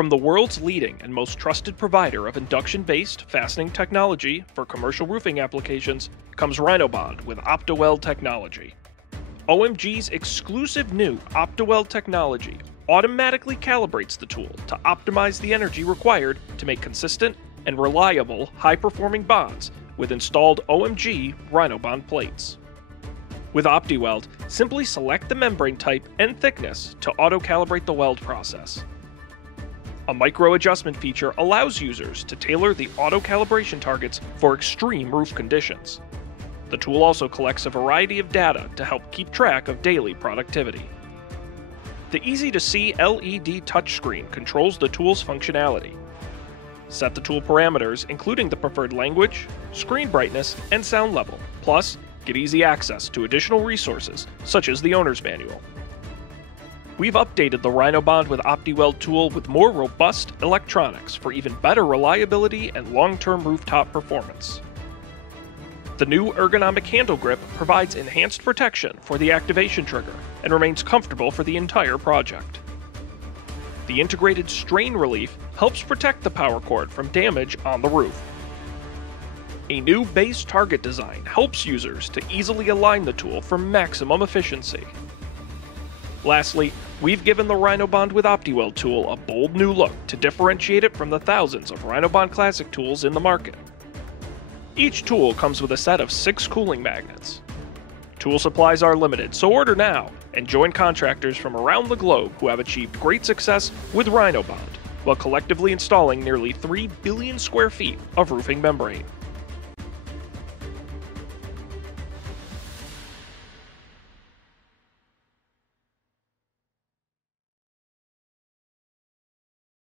From the world's leading and most trusted provider of induction-based fastening technology for commercial roofing applications comes RhinoBond with OptiWeld Technology. OMG's exclusive new OptiWeld Technology automatically calibrates the tool to optimize the energy required to make consistent and reliable high-performing bonds with installed OMG RhinoBond plates. With OptiWeld, simply select the membrane type and thickness to auto-calibrate the weld process. A micro-adjustment feature allows users to tailor the auto-calibration targets for extreme roof conditions. The tool also collects a variety of data to help keep track of daily productivity. The easy-to-see LED touchscreen controls the tool's functionality. Set the tool parameters, including the preferred language, screen brightness, and sound level. Plus, get easy access to additional resources, such as the owner's manual. We've updated the RhinoBond with OptiWeld tool with more robust electronics for even better reliability and long-term rooftop performance. The new ergonomic handle grip provides enhanced protection for the activation trigger and remains comfortable for the entire project. The integrated strain relief helps protect the power cord from damage on the roof. A new base target design helps users to easily align the tool for maximum efficiency. Lastly, we've given the RhinoBond with OptiWeld tool a bold new look to differentiate it from the thousands of RhinoBond Classic tools in the market. Each tool comes with a set of 6 cooling magnets. Tool supplies are limited, so order now and join contractors from around the globe who have achieved great success with RhinoBond while collectively installing nearly 3 billion square feet of roofing membrane.